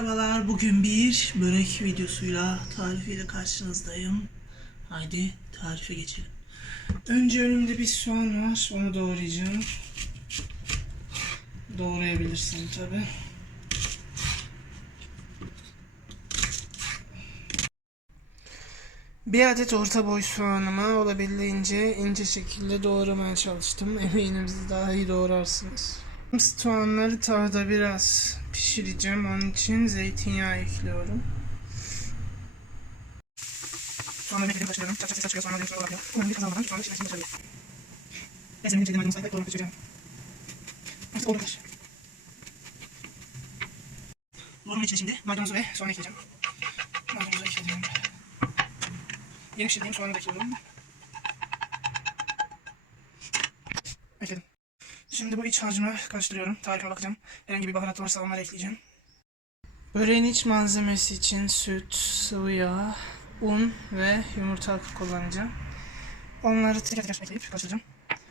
Merhabalar, bugün bir börek videosuyla tarifiyle karşınızdayım. Haydi tarife geçelim. Önce önümde bir soğan var, onu doğrayacağım. Doğrayabilirsin tabi. Bir adet orta boy soğanımı olabildiğince ince şekilde doğramaya çalıştım. Eminim siz daha iyi doğrarsınız. Soğanları tavada biraz pişireceğim. Onun için zeytinyağı ekliyorum. Soğanları beklediğim başlıyorum. Çat çat ses çıkıyor. Soğanlar yoksa olabiliyor. Umarım bir kazanmadan soğanları pişirmesini başarıyorum. Ben senin için dedim. Sayfa doğru pişireceğim. Artık oldu kadar. Bunun içine şimdi maydanozu ve soğan ekleyeceğim. Maydanozu ekledim. Yeni pişirdiğim soğanı da ekliyorum. Ekledim. Şimdi bu iç harcımı karıştırıyorum. Tarife bakacağım. Herhangi bir baharat varsa onları ekleyeceğim. Böreğin iç malzemesi için süt, sıvı yağ, un ve yumurta kullanacağım. Onları teker teker ekleyip karıştıracağım.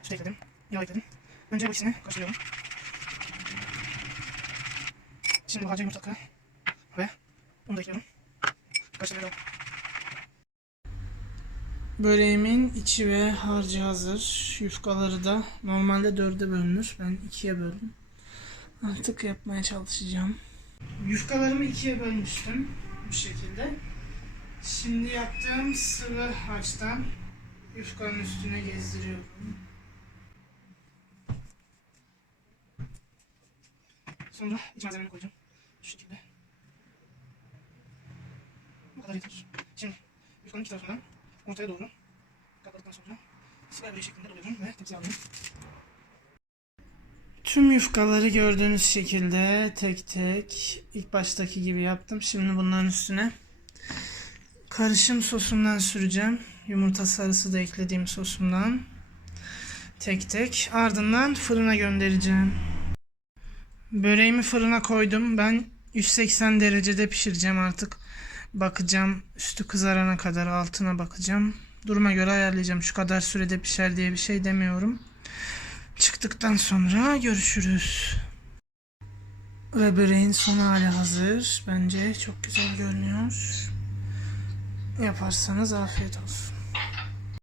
Süt ekledim, yağ ekledim. Önce bu ikisini karıştırıyorum. Şimdi bu harcı yumurta ve unu da ekliyorum. Karıştırıyorum. Böreğimin içi ve harcı hazır. Yufkaları da normalde dörde bölünür. Ben ikiye böldüm. Artık yapmaya çalışacağım. Yufkalarımı ikiye bölmüştüm. Bu şekilde. Şimdi yaptığım sıvı harçtan yufkanın üstüne gezdiriyorum. Sonra iç malzemeni koyacağım. Şu şekilde. Bu kadar yeter. Şimdi yufkanın iki tarafından ortaya doğru katladıktan sonra sigar bir şeklinde doluyorum ve tepsiye alıyorum. Tüm yufkaları gördüğünüz şekilde tek tek ilk baştaki gibi yaptım. Şimdi bunların üstüne karışım sosundan süreceğim. Yumurta sarısı da eklediğim sosumdan. Tek tek. Ardından fırına göndereceğim. Böreğimi fırına koydum. Ben 180 derecede pişireceğim artık. Bakacağım üstü kızarana kadar altına bakacağım. Duruma göre ayarlayacağım. Şu kadar sürede pişer diye bir şey demiyorum. Çıktıktan sonra görüşürüz. Ve böreğin son hali hazır. Bence çok güzel görünüyor. Yaparsanız afiyet olsun.